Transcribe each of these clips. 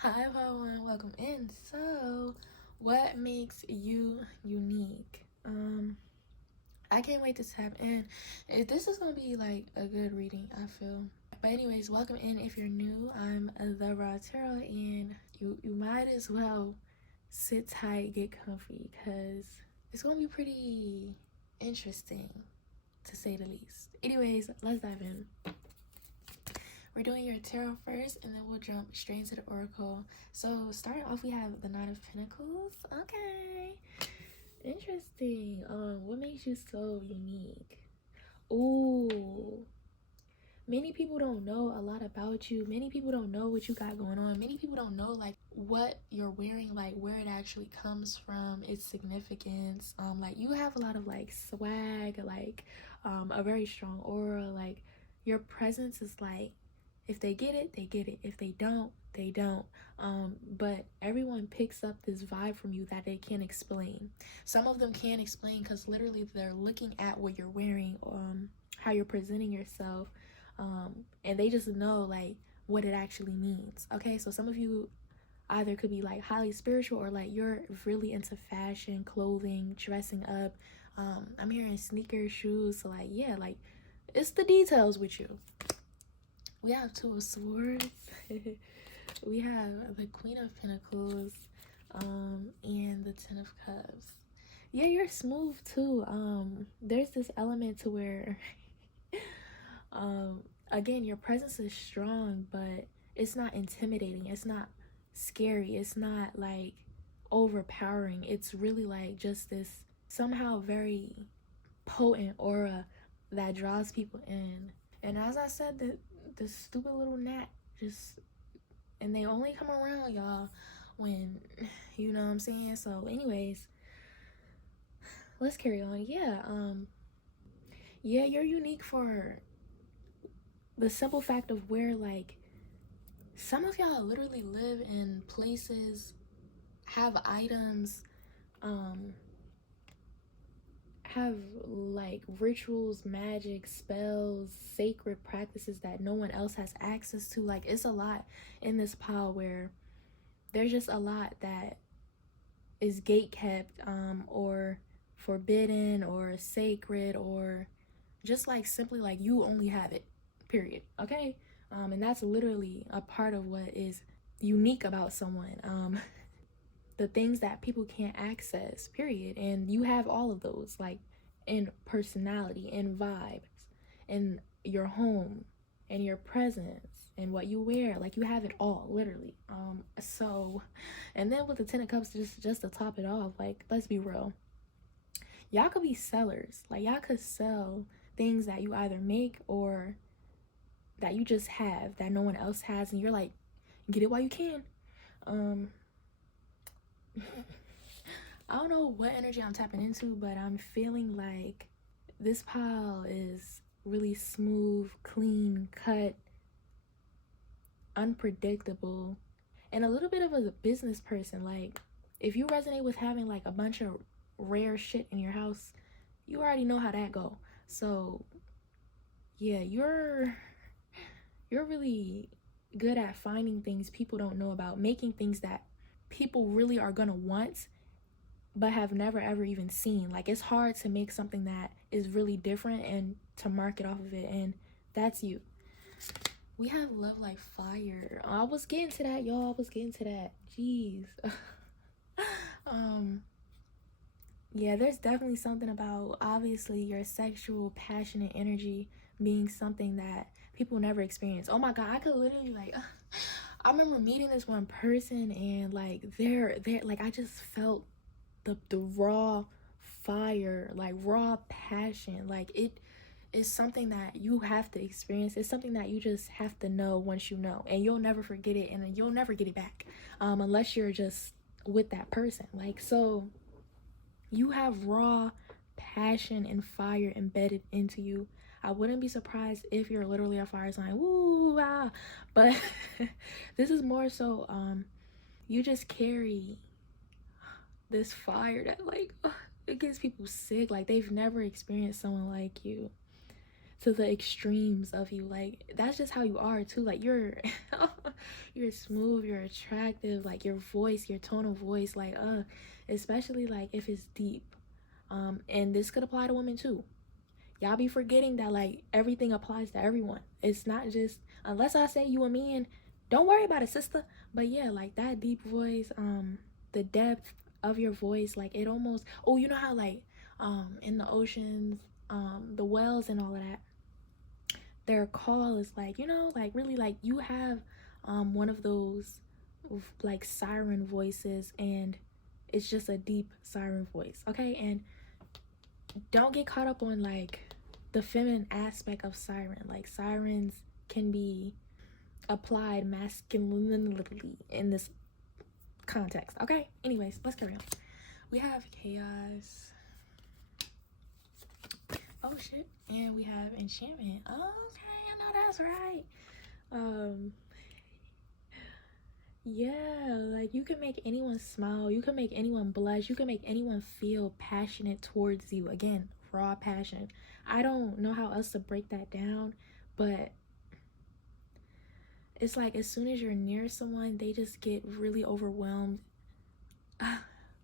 Hi everyone, welcome in. So, what makes you unique? I can't wait to tap in. This is gonna be like a good reading, I feel. But anyways, welcome in. If you're new, I'm the Raw Tarot, and you might as well sit tight, get comfy, cause it's gonna be pretty interesting, to say the least. Anyways, let's dive in. We're doing your tarot first, and then we'll jump straight into the oracle. So starting off, we have the Knight of Pentacles. Okay, interesting. What makes you so unique? Ooh, many people don't know a lot about you. Many people don't know what you got going on. Many people don't know like what you're wearing, like where it actually comes from, its significance. Like you have a lot of like swag, like a very strong aura. Like your presence is like, if they get it, they get it. If they don't, they don't. But everyone picks up this vibe from you that they can't explain. Some of them can't explain because literally they're looking at what you're wearing, how you're presenting yourself, and they just know like what it actually means. Okay, so some of you either could be like highly spiritual, or like you're really into fashion, clothing, dressing up. I'm hearing sneakers, shoes. So like, yeah, like it's the details with you. We have Two of Swords. We have the Queen of Pentacles, and the Ten of Cups. Yeah, you're smooth too. There's this element to where again, your presence is strong, but it's not intimidating. It's not scary. It's not like overpowering. It's really like just this somehow very potent aura that draws people in. And as I said, the stupid little gnat just, and they only come around, y'all, when, you know what I'm saying? So anyways, let's carry on. Yeah, you're unique for the simple fact of where like some of y'all literally live in places, have items, um have like rituals, magic, spells, sacred practices that no one else has access to. Like it's a lot in this pile where there's just a lot that is gate kept, or forbidden or sacred, or just like simply like you only have it, period. Okay, and that's literally a part of what is unique about someone. The things that people can't access, period. And you have all of those, like in personality, in vibes, in your home, in your presence, and what you wear. Like you have it all, literally. So, and then with the Ten of Cups, just to top it off, like let's be real, y'all could be sellers. Like y'all could sell things that you either make or that you just have that no one else has, and you're like, get it while you can. um I don't know what energy I'm tapping into, but I'm feeling like this pile is really smooth, clean cut, unpredictable, and a little bit of a business person. Like, if you resonate with having like a bunch of rare shit in your house, you already know how that go. So, yeah, you're really good at finding things people don't know about, making things that people really are gonna want but have never ever even seen. Like it's hard to make something that is really different and to market off of it, and that's you. We have Love Like Fire. I was getting to that, y'all. I was getting to that. Jeez. um yeah, there's definitely something about obviously your sexual passionate energy being something that people never experience. Oh my god, I could literally like I remember meeting this one person, and like they're like I just felt the raw fire, like raw passion. Like it is something that you have to experience. It's something that you just have to know once you know, and you'll never forget it, and you'll never get it back, unless you're just with that person. Like, so you have raw passion and fire embedded into you. I wouldn't be surprised if you're literally a fire sign. Woo, ah. But this is more so you just carry this fire that like it gets people sick. Like they've never experienced someone like you. to the extremes of you. Like, that's just how you are too. Like, you're you're smooth, you're attractive, like your voice, your tone of voice, like especially like if it's deep. And this could apply to women too. Y'all be forgetting that like everything applies to everyone. It's not just, unless I say you a man, don't worry about it, sister. But yeah, like that deep voice, the depth of your voice, like it almost, oh, you know how like in the oceans, the whales and all of that, their call is like, you know, like really like you have one of those like siren voices, and it's just a deep siren voice, okay? And don't get caught up on like the feminine aspect of siren. Like sirens can be applied masculinely in this context, okay? Anyways, let's carry on. We have chaos. Oh shit. And we have enchantment. Oh, okay, I know that's right. Yeah, like you can make anyone smile, you can make anyone blush, you can make anyone feel passionate towards you. Again, raw passion. I don't know how else to break that down, but it's like as soon as you're near someone, they just get really overwhelmed.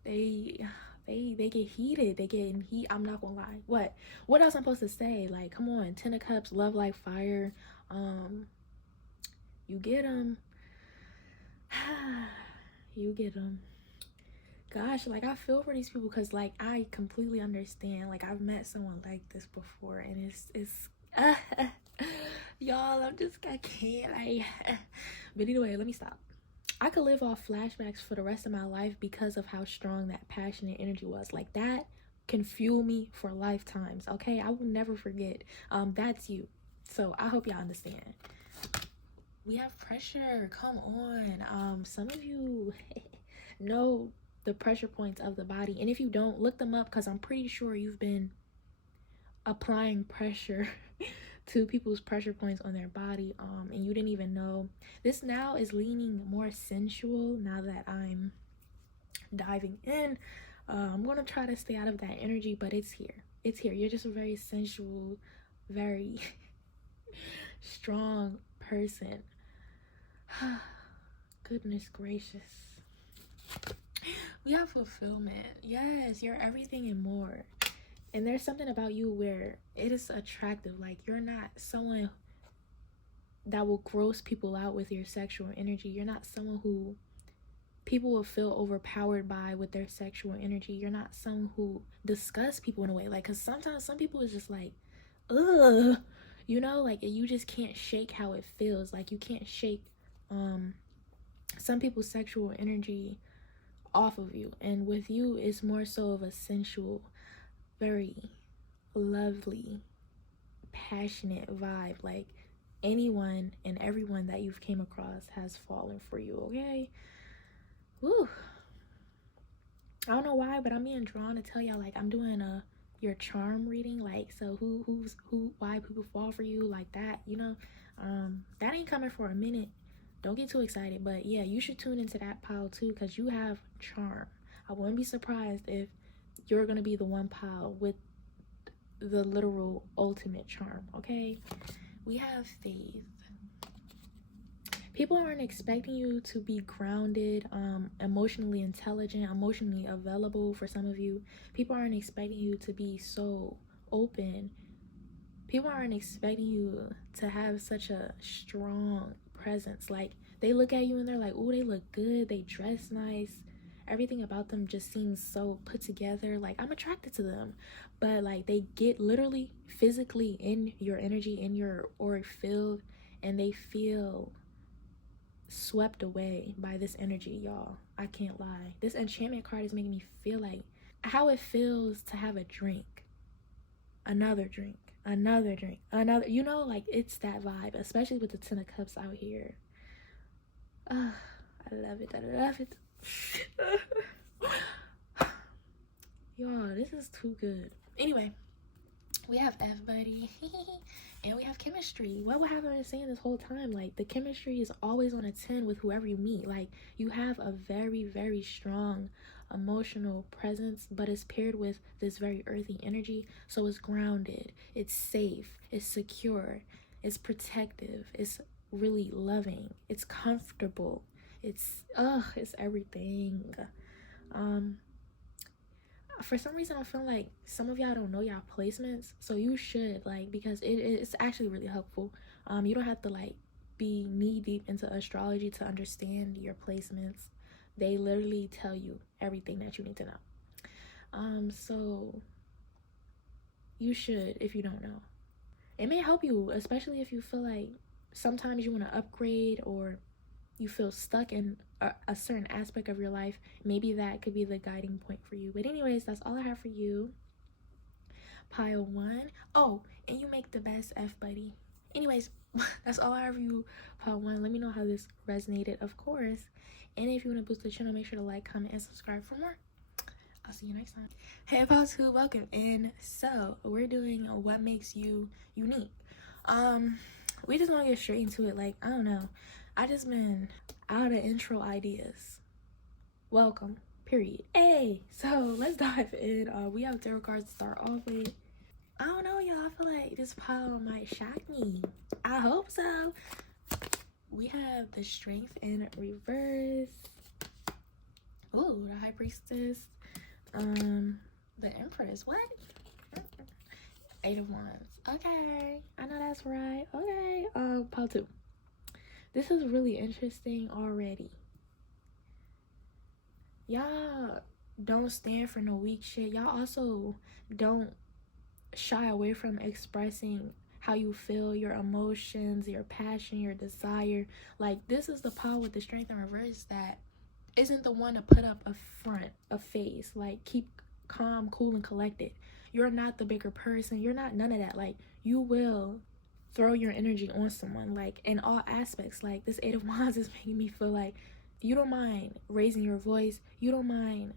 they get heated. They get in heat. I'm not gonna lie. What else I'm supposed to say? Like, come on, 10 of Cups, love like fire. You get them. You get them. Gosh, like I feel for these people because like I completely understand. Like I've met someone like this before, and it's y'all, I can't like but anyway, let me stop. I could live off flashbacks for the rest of my life because of how strong that passionate energy was. Like that can fuel me for lifetimes, okay? I will never forget. That's you. So I hope y'all understand. We have pressure. Come on. Some of you know the pressure points of the body, and if you don't, look them up, because I'm pretty sure you've been applying pressure to people's pressure points on their body, and you didn't even know. This now is leaning more sensual now that I'm diving in. I'm gonna try to stay out of that energy, but it's here. It's here. You're just a very sensual, very strong person. Goodness gracious. We have fulfillment. Yes, you're everything and more. And there's something about you where it is attractive. Like you're not someone that will gross people out with your sexual energy. You're not someone who people will feel overpowered by with their sexual energy. You're not someone who disgusts people in a way. Like, because sometimes some people is just like, ugh, you know, like you just can't shake how it feels. Like you can't shake some people's sexual energy off of you. And with you, it's more so of a sensual, very lovely, passionate vibe. Like anyone and everyone that you've came across has fallen for you, okay? Woo. I don't know why, but I'm being drawn to tell y'all, like, I'm doing your charm reading, like, so why people fall for you, like that, you know. That ain't coming for a minute. Don't get too excited, but yeah, you should tune into that pile too, because you have charm. I wouldn't be surprised if you're gonna be the one pile with the literal ultimate charm, okay? We have faith. People aren't expecting you to be grounded, emotionally intelligent, emotionally available for some of you. People aren't expecting you to be so open. People aren't expecting you to have such a strong presence. Like, they look at you and they're like, oh, they look good, they dress nice. Everything about them just seems so put together. Like, I'm attracted to them. But, like, they get literally physically in your energy, in your auric field, and they feel swept away by this energy, y'all. I can't lie. This enchantment card is making me feel like how it feels to have a drink, another drink, another drink, another, you know, like it's that vibe, especially with the 10 of Cups out here. I love it. I love it. Y'all, this is too good. Anyway, we have F-Buddy. And we have chemistry. What have I been saying this whole time? Like, the chemistry is always on a 10 with whoever you meet. Like, you have a very, very strong emotional presence, but it's paired with this very earthy energy. So it's grounded, it's safe, it's secure, it's protective, it's really loving, it's comfortable, it's everything. For some reason I feel like some of y'all don't know y'all placements, so you should, like, because it's actually really helpful. You don't have to like be knee deep into astrology to understand your placements. They literally tell you everything that you need to know. So you should, if you don't know. It may help you, especially if you feel like sometimes you want to upgrade, or you feel stuck in a certain aspect of your life. Maybe that could be the guiding point for you. But anyways, that's all I have for you, pile 1. Oh, and you make the best F buddy. Anyways, that's all I have for you, pile 1. Let me know how this resonated, of course. And if you want to boost the channel, make sure to like, comment, and subscribe for more. I'll see you next time. Hey, pile 2, welcome in. So we're doing what makes you unique. We just want to get straight into it. Like, I don't know, I just been out of intro ideas. Welcome, period. Hey, so let's dive in. We have tarot cards to start off with. I don't know, y'all, I feel like this pile might shock me. I hope so. We have the Strength in reverse. Ooh, the High Priestess. The Empress. What? 8 of Wands. Okay, I know that's right. Okay. Pile 2. This is really interesting already. Y'all don't stand for no weak shit. Y'all also don't shy away from expressing how you feel, your emotions, your passion, your desire. Like, this is the pile with the Strength in reverse that isn't the one to put up a front, a face. Like, keep calm, cool, and collected. You're not the bigger person. You're not none of that. Like, you will throw your energy on someone, like, in all aspects. Like, this 8 of Wands is making me feel like you don't mind raising your voice. You don't mind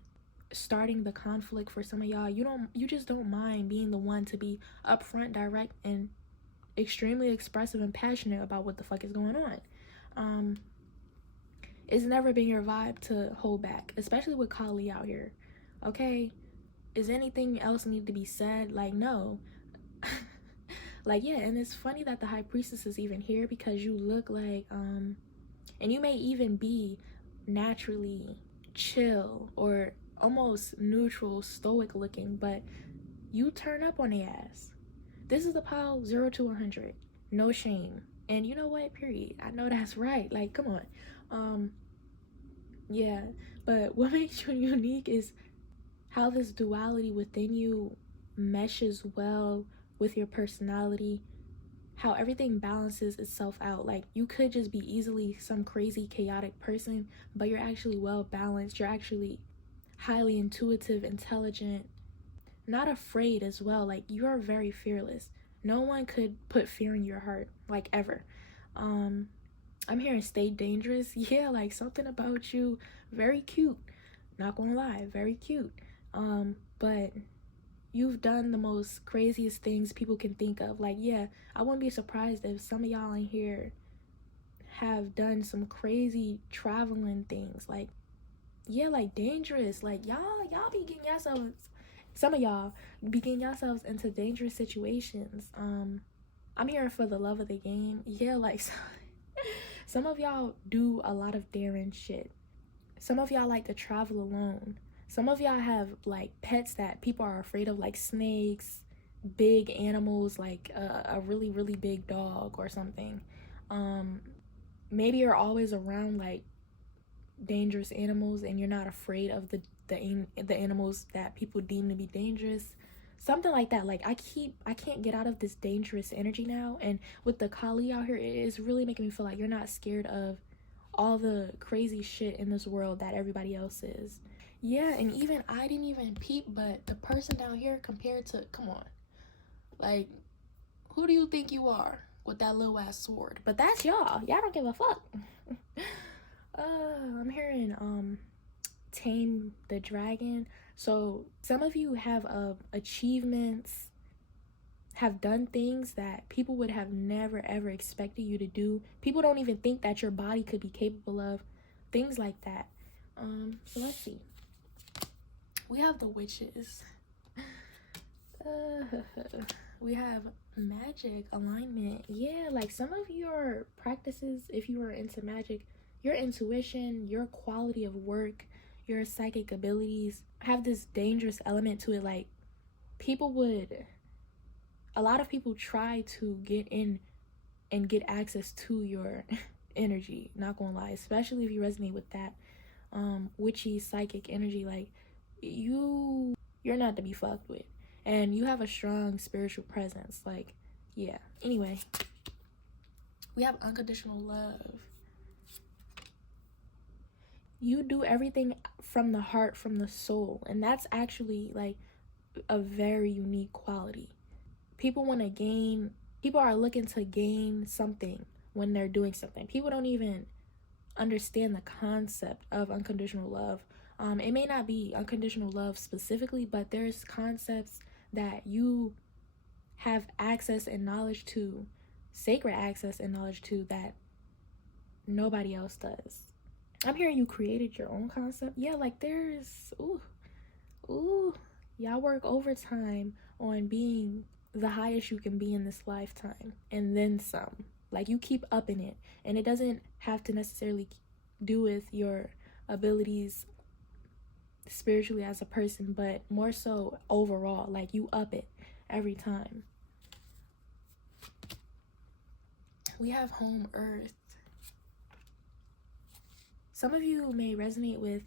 starting the conflict for some of y'all. You just don't mind being the one to be upfront, direct, and extremely expressive and passionate about what the fuck is going on. It's never been your vibe to hold back, especially with Kali out here. Okay, is anything else need to be said? Like, no. Like, yeah, and it's funny that the High Priestess is even here, because you look like and you may even be naturally chill or almost neutral, stoic looking, but you turn up on the ass. This is the pile 0 to 100. No shame. And you know what? Period. I know that's right. Like, come on. Yeah, but what makes you unique is how this duality within you meshes well with your personality, how everything balances itself out. Like, you could just be easily some crazy chaotic person, but you're actually well balanced. You're actually highly intuitive, intelligent, not afraid as well. Like, you are very fearless. No one could put fear in your heart, like, ever. I'm hearing stay dangerous. Yeah, like, something about you, very cute, not gonna lie, very cute. But you've done the most craziest things people can think of. Like, yeah, I wouldn't be surprised if some of y'all in here have done some crazy traveling things. Like, yeah, like, dangerous. Like, y'all be getting yourselves, some of y'all be getting yourselves into dangerous situations. I'm here for the love of the game. Yeah, like, some of y'all do a lot of daring shit. Some of y'all like to travel alone. Some of y'all have, like, pets that people are afraid of, like snakes, big animals, like a really, really big dog or something. Maybe you're always around, like, dangerous animals, and you're not afraid of the animals that people deem to be dangerous. Something like that. Like, I can't get out of this dangerous energy now, and with the Kali out here, it is really making me feel like you're not scared of all the crazy shit in this world that everybody else is. Yeah, and even I didn't even peep, but the person down here compared to, come on, like, who do you think you are with that little ass sword? But that's y'all don't give a fuck. I'm hearing tame the dragon. So some of you have achievements, have done things that people would have never ever expected you to do. People don't even think that your body could be capable of things like that. So let's see. We have the witches. We have magic alignment. Yeah, like some of your practices, if you are into magic, your intuition, your quality of work, your psychic abilities have this dangerous element to it. Like a lot of people try to get in and get access to your energy, not gonna lie, especially if you resonate with that witchy psychic energy. Like you're not to be fucked with, and you have a strong spiritual presence. Like, yeah. Anyway, we have unconditional love. You do everything from the heart, from the soul, and that's actually like a very unique quality. People are looking to gain something when they're doing something. People don't even understand the concept of unconditional love. It may not be unconditional love specifically, but there's concepts that you have access and knowledge to, sacred access and knowledge to, that nobody else does. I'm hearing you created your own concept. Yeah, like there's y'all work overtime on being the highest you can be in this lifetime, and then some. Like you keep upping it, and it doesn't have to necessarily do with your abilities spiritually as a person, but more so overall. Like you up it every time. We have home earth. Some of you may resonate with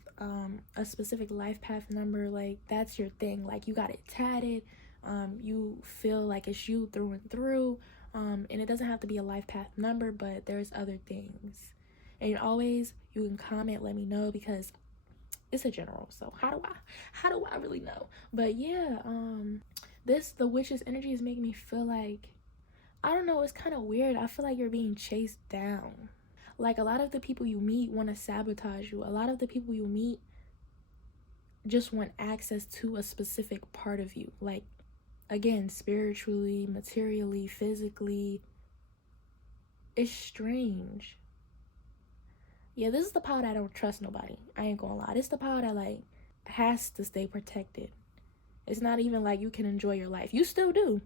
a specific life path number. Like that's your thing. Like you got it tatted. You feel like it's you through and through. And it doesn't have to be a life path number, but there's other things. And always, you can comment, let me know, because it's a general. So how do I really know? But yeah, the witch's energy is making me feel like, I don't know, it's kind of weird. I feel like you're being chased down. Like a lot of the people you meet want to sabotage you. A lot of the people you meet just want access to a specific part of you. Like, again, spiritually, materially, physically. It's strange. Yeah, this is the power that I don't trust nobody. I ain't gonna lie. This is the power that like has to stay protected. It's not even like you can enjoy your life. You still do.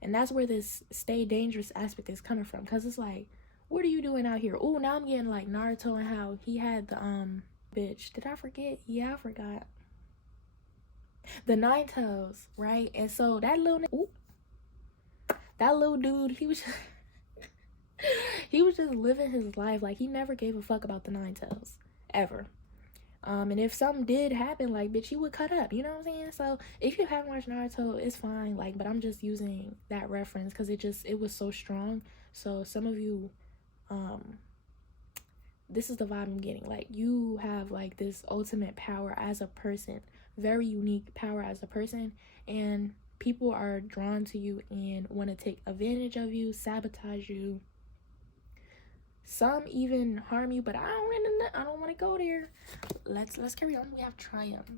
And that's where this stay dangerous aspect is coming from. Because it's like, what are you doing out here? Oh, now I'm getting like Naruto and how he had the bitch. Did I forget? Yeah, I forgot. The Nine Tails, right? And so that little dude, he was just living his life. Like he never gave a fuck about the Nine Tails ever. And if something did happen, like, bitch, you would cut up, you know what I'm saying? So if you haven't watched Naruto, it's fine. Like, but I'm just using that reference because it was so strong. So some of you, this is the vibe I'm getting. Like, you have like this ultimate power as a person, very unique power as a person, and people are drawn to you and want to take advantage of you, sabotage you. Some even harm you, but I don't want to go there. Let's carry on. We have triumph.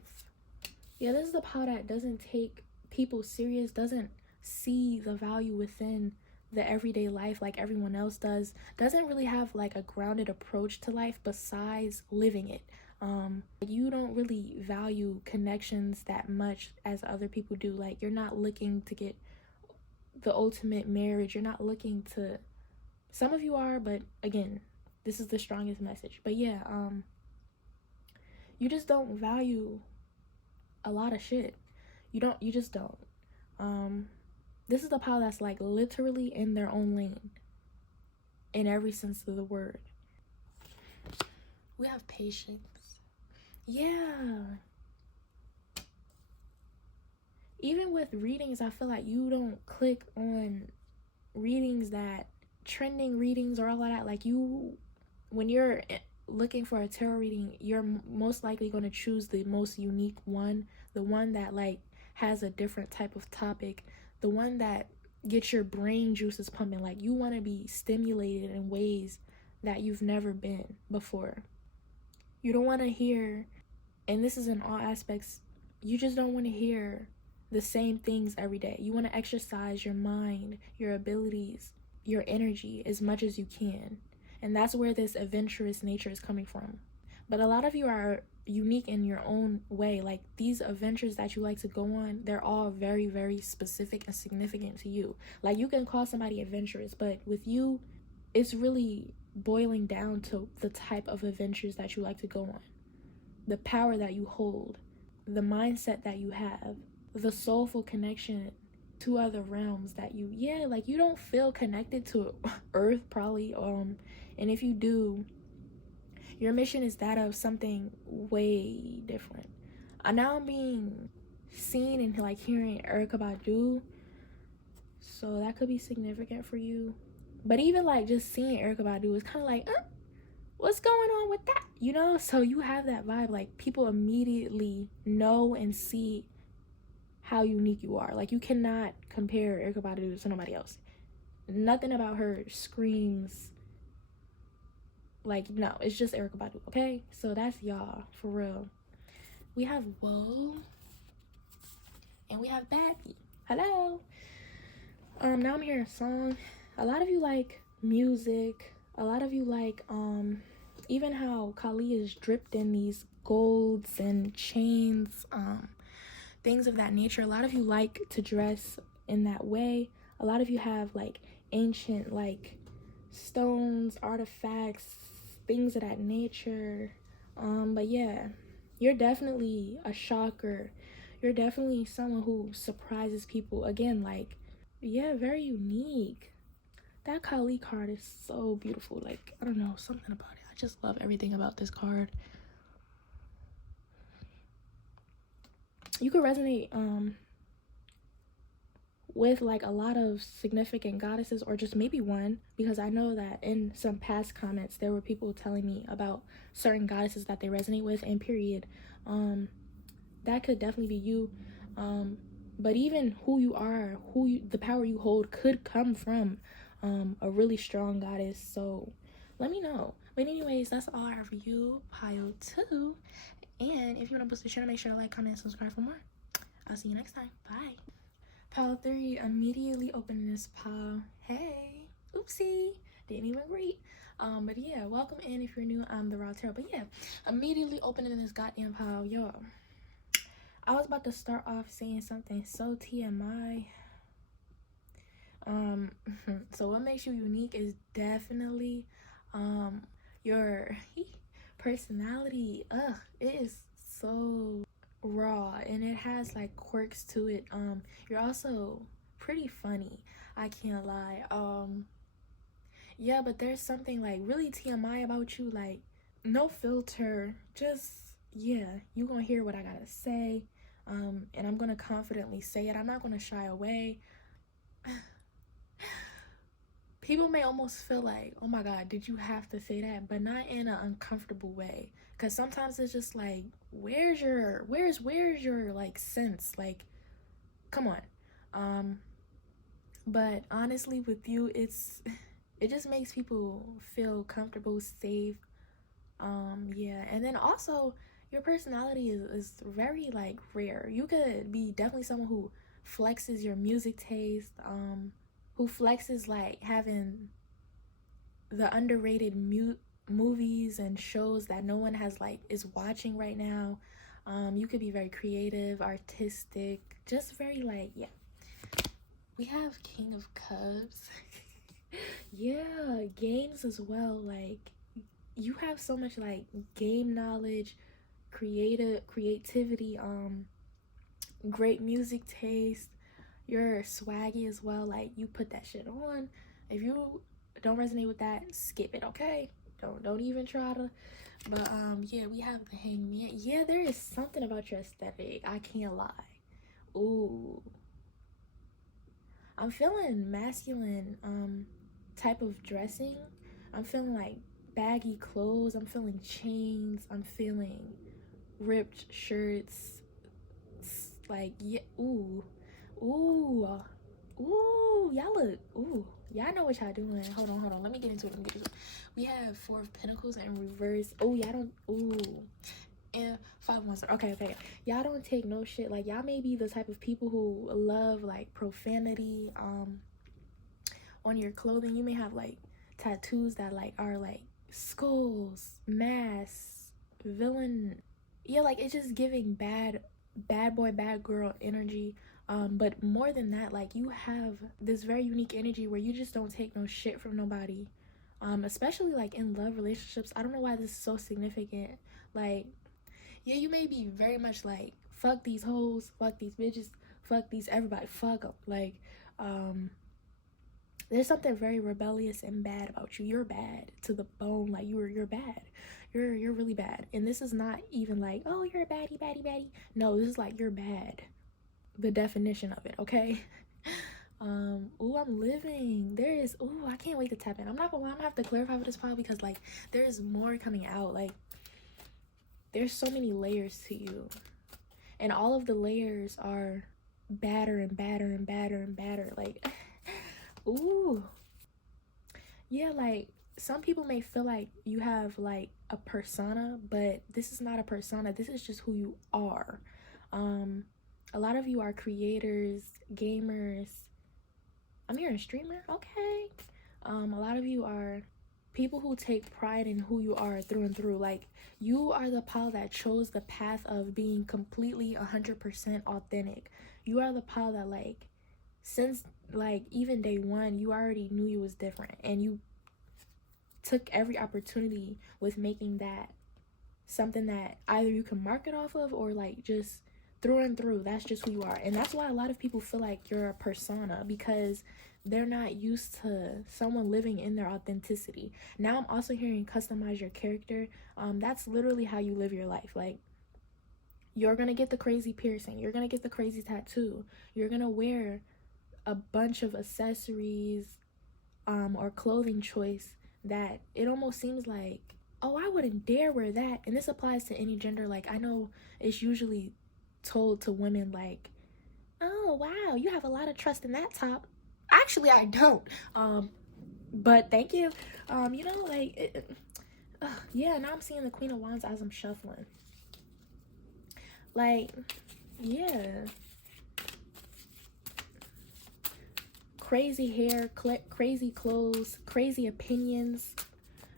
Yeah, this is the power that doesn't take people serious, doesn't see the value within the everyday life like everyone else does, doesn't really have like a grounded approach to life besides living it. You don't really value connections that much as other people do. Like you're not looking to get the ultimate marriage. You're not looking to, some of you are, but again, this is the strongest message. But yeah, you just don't value a lot of shit. You just don't. This is the power that's like literally in their own lane in every sense of the word. We have patience. Yeah. Even with readings, I feel like you don't click on readings that trending readings or all of that. Like when you're looking for a tarot reading, you're most likely going to choose the most unique one, the one that like has a different type of topic, the one that gets your brain juices pumping. Like you want to be stimulated in ways that you've never been before. You don't want to hear, and this is in all aspects, you just don't want to hear the same things every day. You want to exercise your mind, your abilities, your energy as much as you can. And that's where this adventurous nature is coming from. But a lot of you are unique in your own way. Like, these adventures that you like to go on, they're all very, very specific and significant to you. Like, you can call somebody adventurous, but with you, it's really boiling down to the type of adventures that you like to go on, the power that you hold, the mindset that you have, the soulful connection to other realms that you, like, you don't feel connected to Earth probably, and if you do, your mission is that of something way different. Now I'm being seen and like hearing Erykah Badu, so that could be significant for you. But even like just seeing Erykah Badu is kind of like, what's going on with that? You know? So you have that vibe. Like, people immediately know and see how unique you are. Like, you cannot compare Erykah Badu to nobody else. Nothing about her screams like, no, it's just Erykah Badu, okay? So that's y'all, for real. We have Whoa, and we have Baddie. Hello. Now I'm hearing a song. A lot of you like music. A lot of you like, even how Kali is dripped in these golds and chains, things of that nature. A lot of you like to dress in that way. A lot of you have like ancient like stones, artifacts, things of that nature. But yeah, you're definitely a shocker. You're definitely someone who surprises people. Again, like, yeah, very unique. That Kali card is so beautiful. Like, I don't know, something about it. I just love everything about this card. You could resonate with like a lot of significant goddesses, or just maybe one, because I know that in some past comments there were people telling me about certain goddesses that they resonate with, and period. That could definitely be you. But even who you are, the power you hold could come from a really strong goddess. So let me know. But anyways, that's all I have for you, pile 2. And if you want to boost the channel, make sure to like, comment, and subscribe for more. I'll see you next time. Bye. Pile 3, immediately opening this pile. Hey, oopsie, didn't even greet. But yeah, welcome in if you're new. I'm the Raw Tarot. But yeah, immediately opening this goddamn pile, yo. I was about to start off saying something so TMI. So what makes you unique is definitely your personality. It is so raw, and it has like quirks to it. You're also pretty funny, I can't lie. Yeah, but there's something like really TMI about you, like no filter, just yeah, you gonna hear what I gotta say, and I'm gonna confidently say it. I'm not gonna shy away. People may almost feel like, oh my god, did you have to say that? But not in an uncomfortable way, because sometimes it's just like, where's your like sense, like, come on. But honestly, with you, it just makes people feel comfortable, safe. Yeah, and then also your personality is very like rare. You could be definitely someone who flexes your music taste, who flexes like having the underrated movies and shows that no one has like is watching right now. You could be very creative, artistic, just very like, yeah. We have King of Cups. Yeah, games as well. Like, you have so much like game knowledge, creativity, great music taste. You're swaggy as well. Like, you put that shit on. If you don't resonate with that, skip it, okay? Don't even try to. But yeah, we have the Hangman. Yeah, there is something about your aesthetic, I can't lie. Ooh, I'm feeling masculine type of dressing. I'm feeling like baggy clothes. I'm feeling chains. I'm feeling ripped shirts. Like, yeah, ooh, y'all look, y'all know what y'all doing. Hold on, let me get into it. We have 4 of Pentacles in reverse. Y'all don't, and 5 of Wands. Okay, y'all don't take no shit. Like, y'all may be the type of people who love like profanity on your clothing. You may have like tattoos that like are like skulls, masks, villain, yeah, like it's just giving bad boy, bad girl energy. But more than that, like you have this very unique energy where you just don't take no shit from nobody. Especially like in love relationships. I don't know why this is so significant. Like, yeah, you may be very much like, fuck these hoes, fuck these bitches, fuck these everybody, fuck them. Like, um, there's something very rebellious and bad about you. You're bad to the bone. Like you're bad. You're really bad. And this is not even like, oh, you're a baddie, baddie, baddie. No, this is like you're bad. The definition of it, okay? Ooh, I'm living. There is, ooh, I can't wait to tap in. I'm not gonna lie, I'm gonna have to clarify for this file because like there's more coming out. Like there's so many layers to you. And all of the layers are badder and badder and badder and badder. Like, ooh. Yeah, like some people may feel like you have like a persona, but this is not a persona. This is just who you are. A lot of you are creators, gamers. I'm hearing streamer. Okay. A lot of you are people who take pride in who you are through and through. Like you are the pal that chose the path of being completely 100% authentic. You are the pal that like since like even day one you already knew you was different, and you took every opportunity with making that something that either you can market off of or like just through and through. That's just who you are. And that's why a lot of people feel like you're a persona, because they're not used to someone living in their authenticity. Now I'm also hearing customize your character. That's literally how you live your life. Like you're gonna get the crazy piercing, you're gonna get the crazy tattoo, you're gonna wear a bunch of accessories or clothing choice that it almost seems like, oh, I wouldn't dare wear that. And this applies to any gender. Like I know it's usually told to women like, oh wow, you have a lot of trust in that top. Actually I don't, but thank you. You know, like yeah, now I'm seeing the Queen of Wands as I'm shuffling. Like, yeah, crazy hair, crazy clothes, crazy opinions,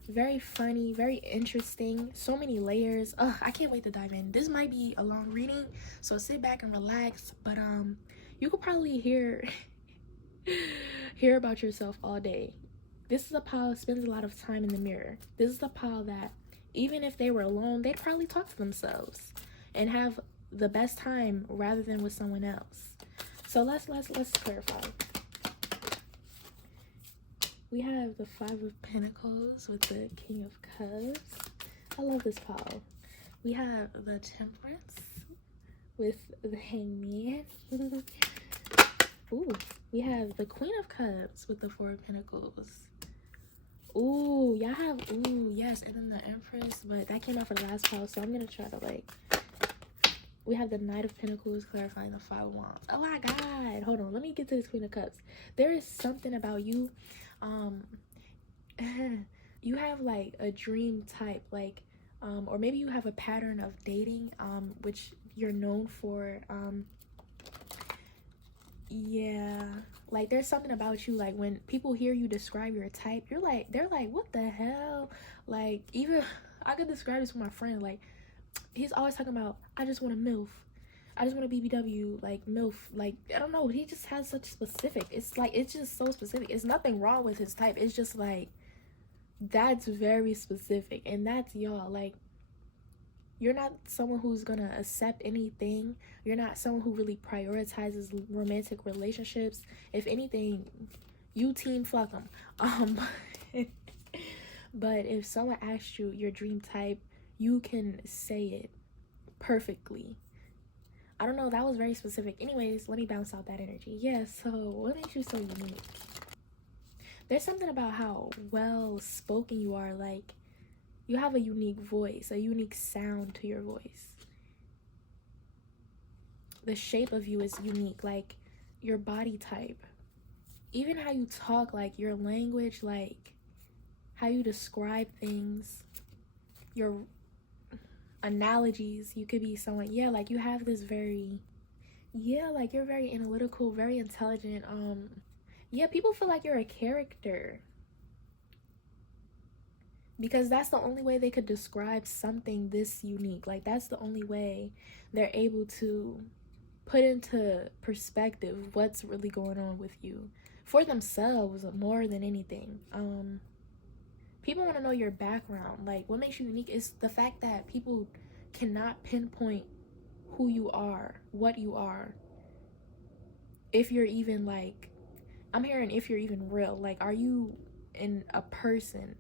very funny, very interesting, so many layers. I can't wait to dive in. This might be a long reading, so sit back and relax, but you could probably hear about yourself all day. This is a pile that spends a lot of time in the mirror. This is a pile that even if they were alone, they'd probably talk to themselves and have the best time rather than with someone else. So let's clarify. We have the Five of Pentacles with the King of Cups. I love this pile. We have the Temperance with the Hangman. Ooh, we have the Queen of Cups with the Four of Pentacles. Ooh, y'all have, ooh, yes, and then the Empress, but that came out for the last pile, so I'm gonna try to like, we have the Knight of Pentacles clarifying the Five of Wands. Oh my God, hold on, let me get to this Queen of Cups. There is something about you, you have like a dream type, like, or maybe you have a pattern of dating, which you're known for, yeah, like there's something about you, like when people hear you describe your type, you're like, they're like, what the hell? Like, even I could describe this with my friend, like he's always talking about, I just want a MILF, I just want a BBW, like MILF, like I don't know, he just has such specific, it's like, it's just so specific. It's nothing wrong with his type, it's just like, that's very specific, and that's y'all. Like, you're not someone who's gonna accept anything. You're not someone who really prioritizes romantic relationships. If anything, you team fuck them. But if someone asks you your dream type, you can say it perfectly. I don't know, that was very specific. Anyways, let me bounce out that energy. Yeah, so what makes you so unique? There's something about how well spoken you are. Like, you have a unique voice, a unique sound to your voice. The shape of you is unique, like your body type. Even how you talk, like your language, like how you describe things, your analogies. You could be someone, yeah, like you have this very, yeah, like you're very analytical, very intelligent. Yeah, people feel like you're a character. because that's the only way they could describe something this unique. Like, that's the only way they're able to put into perspective what's really going on with you for themselves more than anything. People want to know your background. Like, what makes you unique is the fact that people cannot pinpoint who you are, what you are, if you're even like, I'm hearing if you're even real. Like, are you in a person?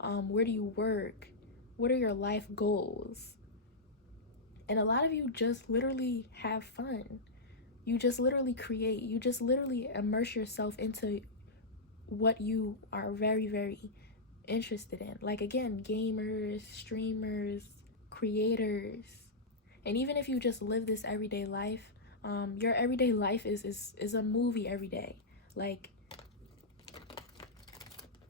Where do you work? What are your life goals? And a lot of you just literally have fun. You just literally create. You just literally immerse yourself into what you are very, very interested in. Like, again, gamers, streamers, creators. And even if you just live this everyday life, your everyday life is a movie every day. Like,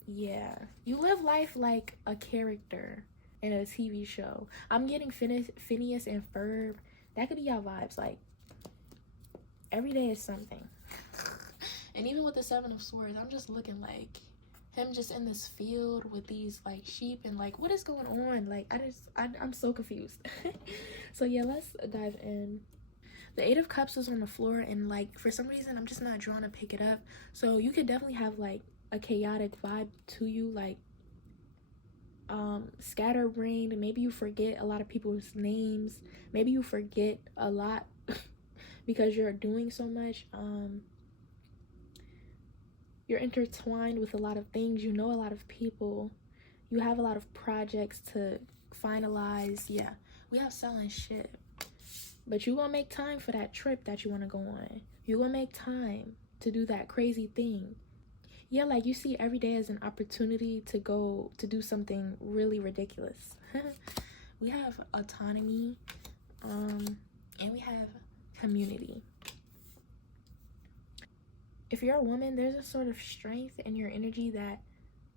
yeah, you live life like a character in a TV show. I'm getting Phineas and Ferb. That could be y'all vibes. Like, every day is something. And even with the Seven of Swords, I'm just looking like him just in this field with these like sheep, and like, what is going on? Like, I'm so confused. So yeah, let's dive in. The Eight of Cups is on the floor, and like, for some reason I'm just not drawn to pick it up. So you could definitely have like a chaotic vibe to you, like scatterbrained. Maybe you forget a lot of people's names. Maybe you forget a lot because you're doing so much. You're intertwined with a lot of things. You know a lot of people. You have a lot of projects to finalize. Yeah, we have selling shit. But you gonna make time for that trip that you want to go on. You gonna make time to do that crazy thing. Yeah, like, you see every day as an opportunity to go to do something really ridiculous. We have autonomy, and we have community. If you're a woman, there's a sort of strength in your energy that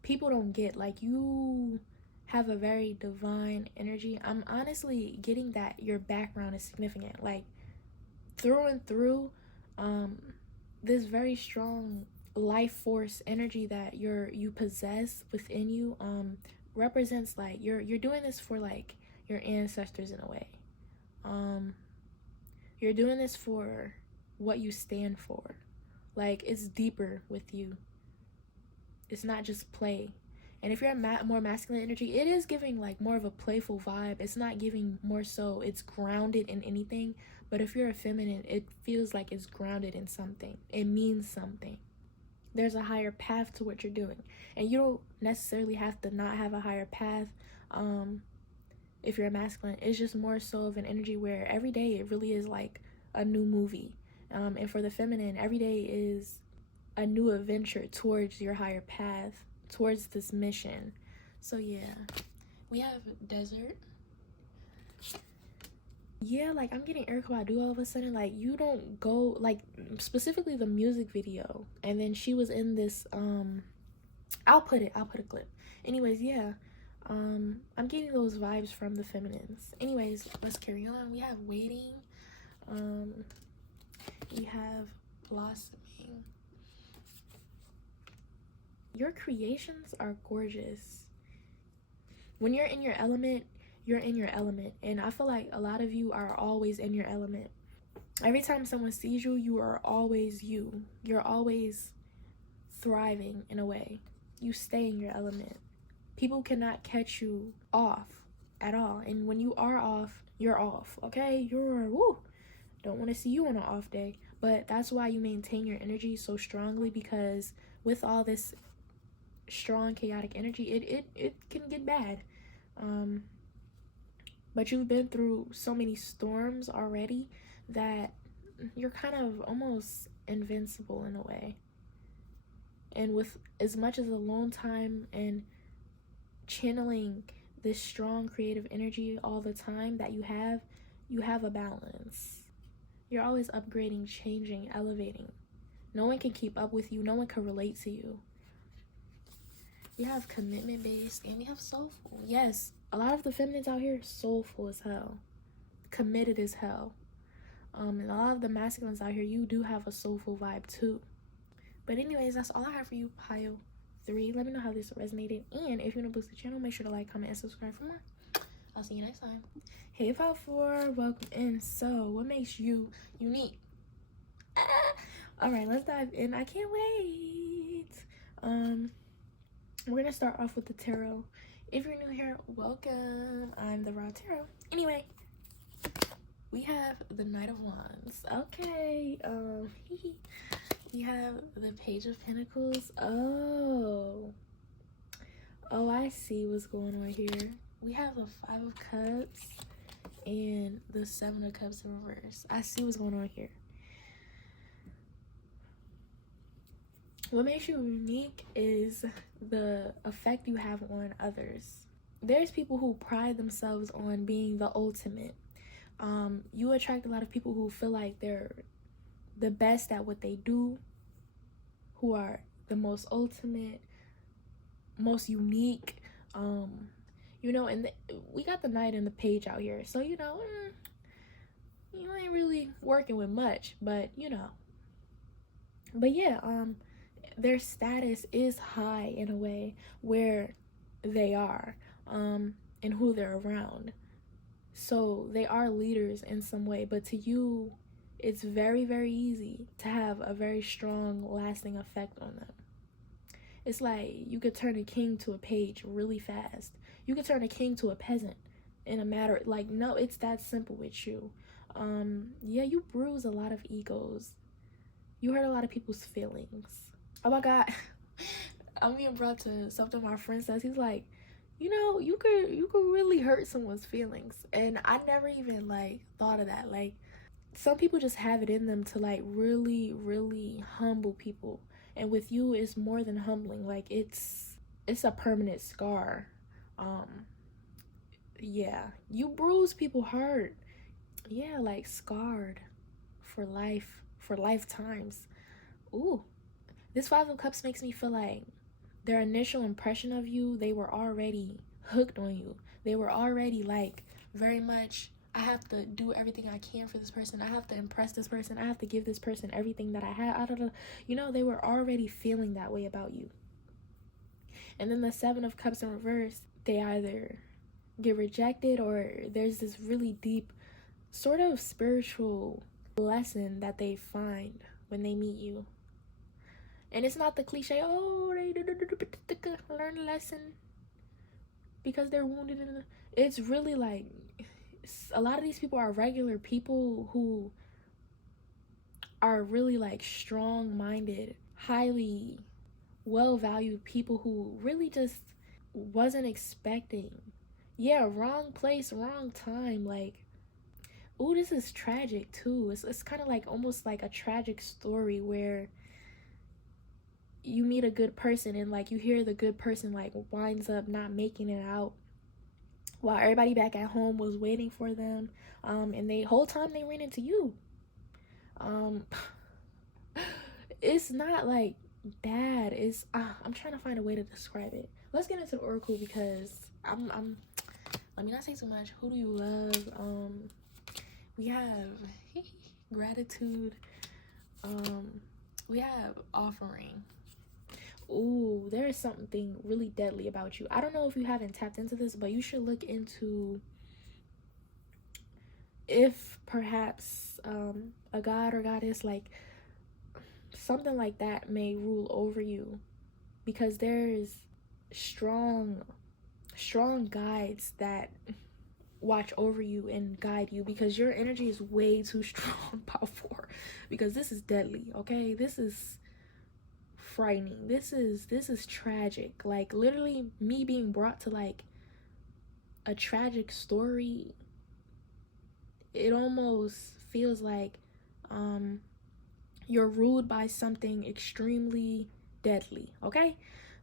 people don't get. Like, you have a very divine energy. I'm honestly getting that your background is significant. Like, through and through, this very strong life force energy that you possess within you represents like you're doing this for like your ancestors in a way. You're doing this for what you stand for. Like, it's deeper with you. It's not just play. And if you're a more masculine energy, it is giving like more of a playful vibe. It's not giving more so it's grounded in anything. But if you're a feminine, it feels like it's grounded in something. It means something. There's a higher path to what you're doing. And you don't necessarily have to not have a higher path if you're a masculine. It's just more so of an energy where every day it really is like a new movie. And for the feminine, every day is a new adventure towards your higher path, towards this mission. So yeah, we have desert. Yeah, like, I'm getting Erykah Badu all of a sudden. Like, you don't go, like, specifically the music video, and then she was in this I'll put a clip. Anyways, yeah, I'm getting those vibes from the feminines. Anyways, let's carry on. We have waiting, we have blossoming. Your creations are gorgeous. When you're in your element, you're in your element. And I feel like a lot of you are always in your element. Every time someone sees you, you are always you. You're always thriving in a way. You stay in your element. People cannot catch you off at all. And when you are off, you're off, okay? Don't want to see you on an off day. But that's why you maintain your energy so strongly, because with all this strong chaotic energy, it can get bad. But you've been through so many storms already that you're kind of almost invincible in a way. And with as much as alone time and channeling this strong creative energy all the time that you have a balance. You're always upgrading, changing, elevating. No one can keep up with you. No one can relate to you. We have commitment based and we have soulful. Yes, a lot of the feminines out here soulful as hell, committed as hell. And a lot of the masculines out here, you do have a soulful vibe too. But anyways, that's all I have for you, Pile 3. Let me know how this resonated, and if you want to boost the channel, make sure to like, comment, and subscribe for more. I'll see you next time. Hey, File 4, welcome in. So, what makes you unique? All right, let's dive in. I can't wait. We're gonna start off with the tarot. If you're new here, welcome. I'm the Raw Tarot. Anyway, we have the Knight of Wands. Okay. We have the Page of Pentacles. Oh, I see what's going on here. We have the 5 of Cups and the 7 of Cups in reverse. I see what's going on here. What makes you unique is the effect you have on others. There's people who pride themselves on being the ultimate. You attract a lot of people who feel like they're the best at what they do, who are the most ultimate, most unique. You know, and we got the Knight and the Page out here, so you know, you ain't really working with much, but you know. But yeah, their status is high in a way where they are, and who they're around. So they are leaders in some way, but to you, it's very, very easy to have a very strong, lasting effect on them. It's like you could turn a king to a page really fast. You could turn a king to a peasant in a matter, like, no, it's that simple with you. Yeah, you bruise a lot of egos. You hurt a lot of people's feelings. Oh my God. I'm being brought to something my friend says. He's like, you know, you could really hurt someone's feelings. And I never even like thought of that. Like, some people just have it in them to like really, really humble people. And with you, it's more than humbling. Like, it's a permanent scar. Yeah, you bruise people hard. Yeah, like scarred for life, for lifetimes. Ooh, this 5 of Cups makes me feel like their initial impression of you, they were already hooked on you. They were already like very much, I have to do everything I can for this person. I have to impress this person. I have to give this person everything that I have. You know, they were already feeling that way about you. And then the 7 of Cups in reverse, they either get rejected or there's this really deep sort of spiritual lesson that they find when they meet you. And it's not the cliche, oh, they learn a lesson because they're wounded. It's really like, a lot of these people are regular people who are really like strong-minded, highly well-valued people who really just wasn't expecting. Yeah, wrong place, wrong time. Like, ooh, this is tragic too. It's kind of like almost like a tragic story where you meet a good person and like you hear the good person like winds up not making it out while everybody back at home was waiting for them, and they whole time they ran into you. It's not like bad. It's I'm trying to find a way to describe it. Let's get into the oracle because I'm let me not say too much. Who do you love? We have gratitude. We have offering. Ooh, there is something really deadly about you. I don't know if you haven't tapped into this, but you should look into if perhaps a god or goddess, like something like that, may rule over you, because there's strong guides that watch over you and guide you, because your energy is way too strong, Power 4, because this is deadly. Okay, this is frightening. This is tragic. Like, literally me being brought to like a tragic story, it almost feels like you're ruled by something extremely deadly. Okay,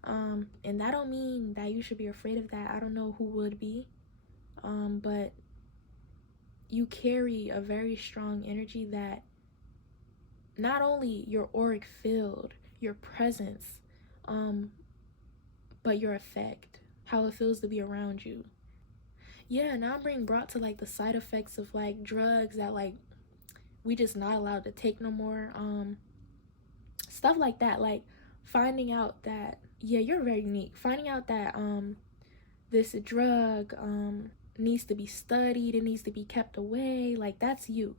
and that don't mean that you should be afraid of that. I don't know who would be, but you carry a very strong energy that not only your auric field, your presence, but your effect, how it feels to be around you. Yeah, now I'm being brought to like the side effects of like drugs that like we just not allowed to take no more, stuff like that. Like, finding out that, yeah, you're very unique. Finding out that this drug needs to be studied, it needs to be kept away, like that's you.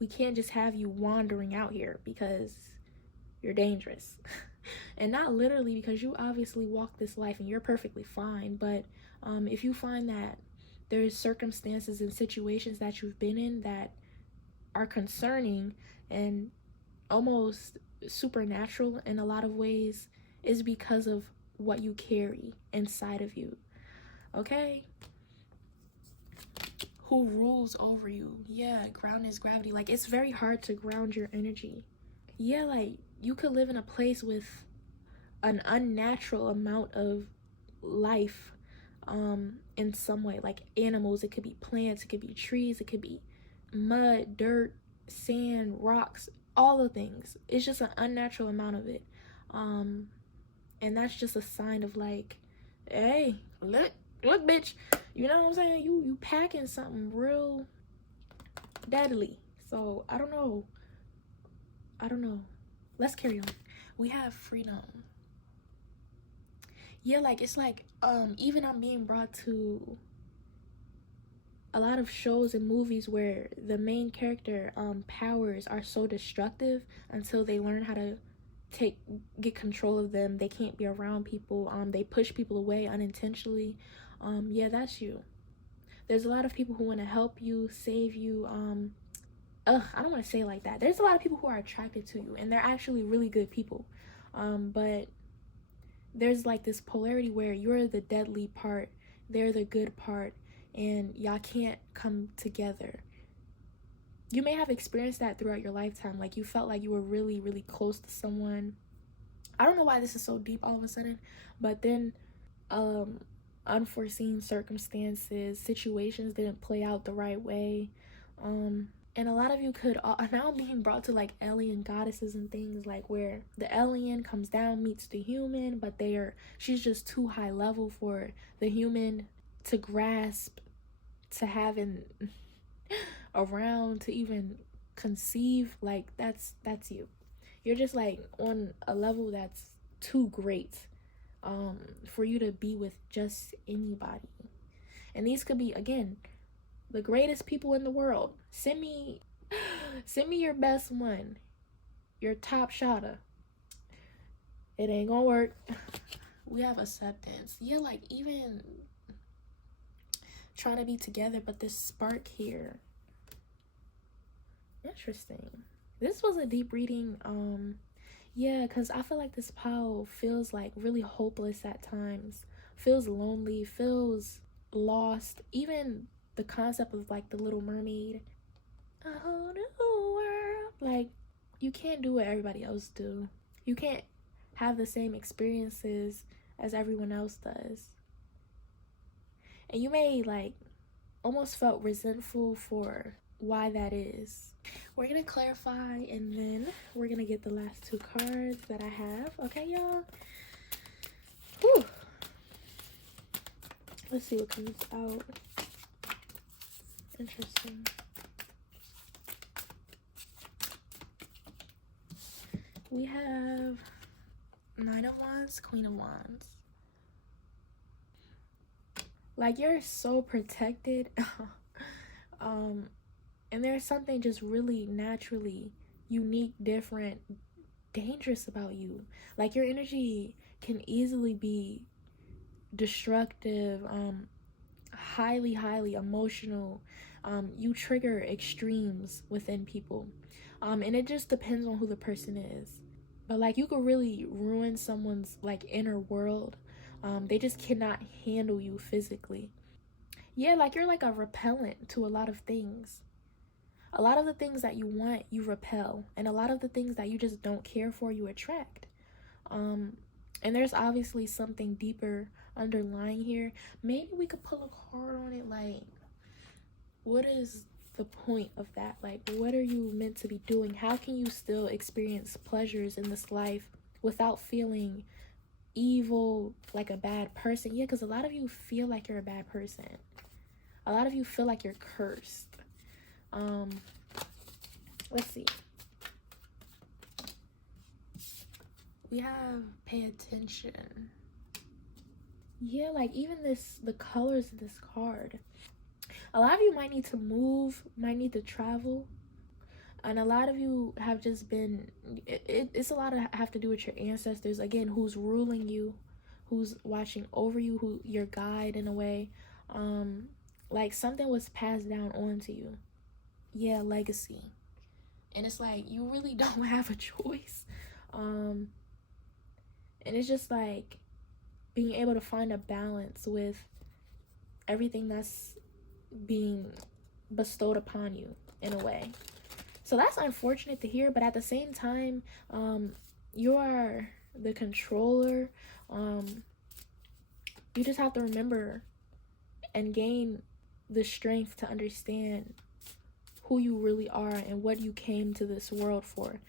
We can't just have you wandering out here because you're dangerous. And not literally, because you obviously walk this life and you're perfectly fine, but if you find that there's circumstances and situations that you've been in that are concerning and almost supernatural in a lot of ways, is because of what you carry inside of you. Okay? Who rules over you? Yeah, ground is gravity. Like, it's very hard to ground your energy. Yeah, like, you could live in a place with an unnatural amount of life in some way, like animals. It could be plants, it could be trees, it could be mud, dirt, sand, rocks, all the things. It's just an unnatural amount of it, and that's just a sign of like, hey, look bitch, you know what I'm saying, you packing something real deadly. So I don't know, let's carry on. We have freedom. Yeah, like, it's like, even I'm being brought to a lot of shows and movies where the main character powers are so destructive until they learn how to get control of them. They can't be around people. They push people away unintentionally. Yeah, that's you. There's a lot of people who want to help you, save you. I don't want to say it like that. There's a lot of people who are attracted to you, and they're actually really good people. But there's like this polarity where you're the deadly part, they're the good part, and y'all can't come together. You may have experienced that throughout your lifetime. Like, you felt like you were really, really close to someone. I don't know why this is so deep all of a sudden, but then unforeseen circumstances, situations didn't play out the right way. And a lot of you could, now I'm being brought to like alien goddesses and things, like where the alien comes down, meets the human, but she's just too high level for the human to grasp, to have around, to even conceive. Like, that's you. You're just like on a level that's too great for you to be with just anybody. And these could be, again, the greatest people in the world. Send me your best one, your top shotter. It ain't gonna work. We have acceptance. Yeah, like, even trying to be together, but this spark here. Interesting. This was a deep reading. Yeah, because I feel like this pile feels like really hopeless at times. Feels lonely, feels lost. Even the concept of like the Little Mermaid, a whole new world. Like, you can't do what everybody else do. You can't have the same experiences as everyone else does. And you may like almost felt resentful for why that is. We're gonna clarify, and then we're gonna get the last two cards that I have. Okay, y'all? Whew. Let's see what comes out. Interesting. We have Nine of Wands, Queen of Wands. Like, you're so protected. And there's something just really naturally unique, different, dangerous about you. Like, your energy can easily be destructive, highly emotional. You trigger extremes within people, and it just depends on who the person is. But like, you could really ruin someone's like inner world. They just cannot handle you physically. Yeah, like, you're like a repellent to a lot of things. A lot of the things that you want, you repel, and a lot of the things that you just don't care for, you attract. And there's obviously something deeper underlying here. Maybe we could pull a card on it. Like, what is the point of that? Like, what are you meant to be doing? How can you still experience pleasures in this life without feeling evil, like a bad person? Yeah, because a lot of you feel like you're a bad person. A lot of you feel like you're cursed. Let's see. we have pay attention. Yeah, like even the colors of this card. A lot of you might need to move, might need to travel. And a lot of you have just been, it's a lot of have to do with your ancestors. Again, who's ruling you, who's watching over you, who your guide in a way. Like something was passed down onto you. Yeah, legacy. And it's like you really don't have a choice. And it's just like being able to find a balance with everything that's being bestowed upon you in a way. So that's unfortunate to hear, but at the same time, you are the controller. You just have to remember and gain the strength to understand who you really are and what you came to this world for.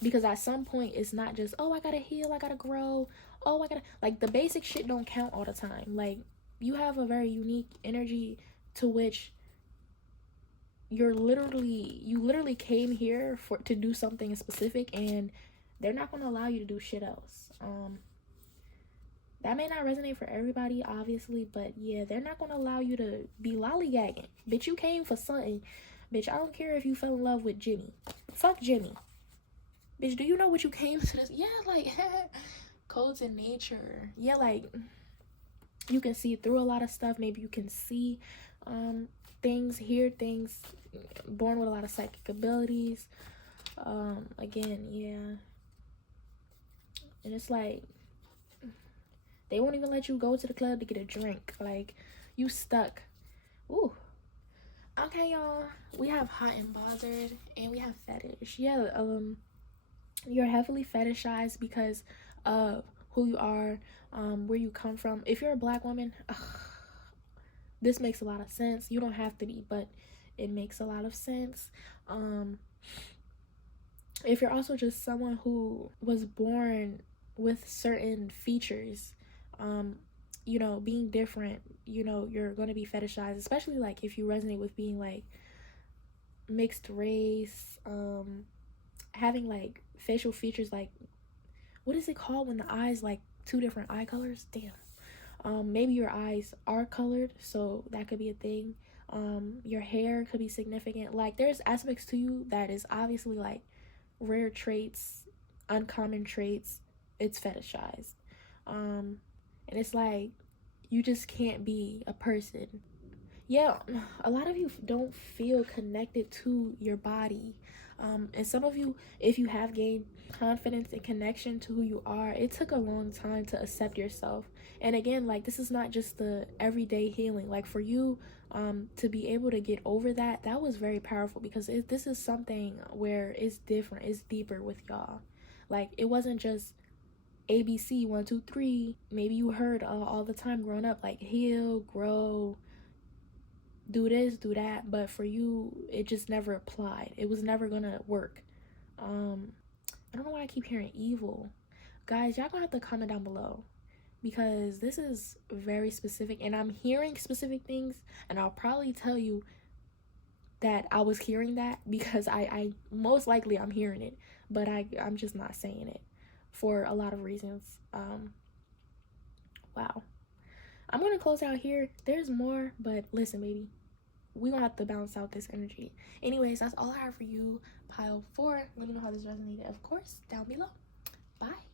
Because at some point, it's not just, oh, I gotta heal, I gotta grow, oh, I gotta, like, the basic shit don't count all the time. Like, you have a very unique energy to which you literally came here to do something specific, and they're not going to allow you to do shit else. That may not resonate for everybody, obviously, but yeah, they're not going to allow you to be lollygagging. Bitch, you came for something. Bitch, I don't care if you fell in love with Jimmy. Fuck Jimmy. Bitch, do you know what you came to this? Yeah, like, codes in nature. Yeah, like, you can see through a lot of stuff. Maybe you can see things, hear things, born with a lot of psychic abilities. Again, yeah. And it's like, they won't even let you go to the club to get a drink. Like, you stuck. Ooh. Okay, y'all. We have hot and bothered, and we have fetish. Yeah, you're heavily fetishized because of who you are, where you come from. If you're a black woman, this makes a lot of sense. You don't have to be, but it makes a lot of sense. If you're also just someone who was born with certain features, you know, being different, you know, you're going to be fetishized, especially like if you resonate with being like mixed race, having like facial features, like, what is it called when the eyes like two different eye colors? Damn. Maybe your eyes are colored, so that could be a thing. Your hair could be significant. Like, there's aspects to you that is obviously like rare traits, uncommon traits. It's fetishized. And it's like, you just can't be a person. Yeah, a lot of you don't feel connected to your body. And some of you, if you have gained confidence and connection to who you are, it took a long time to accept yourself. And again, like, this is not just the everyday healing. Like, for you to be able to get over that was very powerful, because this is something where it's different, it's deeper with y'all. Like, it wasn't just ABC 1 2 3. Maybe you heard all the time growing up, like, heal, grow, do this, do that, but for you, it just never applied. It was never gonna work. I don't know why I keep hearing evil. Guys, y'all gonna have to comment down below, because this is very specific, and I'm hearing specific things, and I'll probably tell you that I was hearing that because I most likely I'm hearing it, but I'm just not saying it for a lot of reasons. Wow. I'm gonna close out here. There's more, but listen, baby, we're gonna have to balance out this energy. Anyways, that's all I have for you, pile 4. Let me know how this resonated, of course, down below. Bye.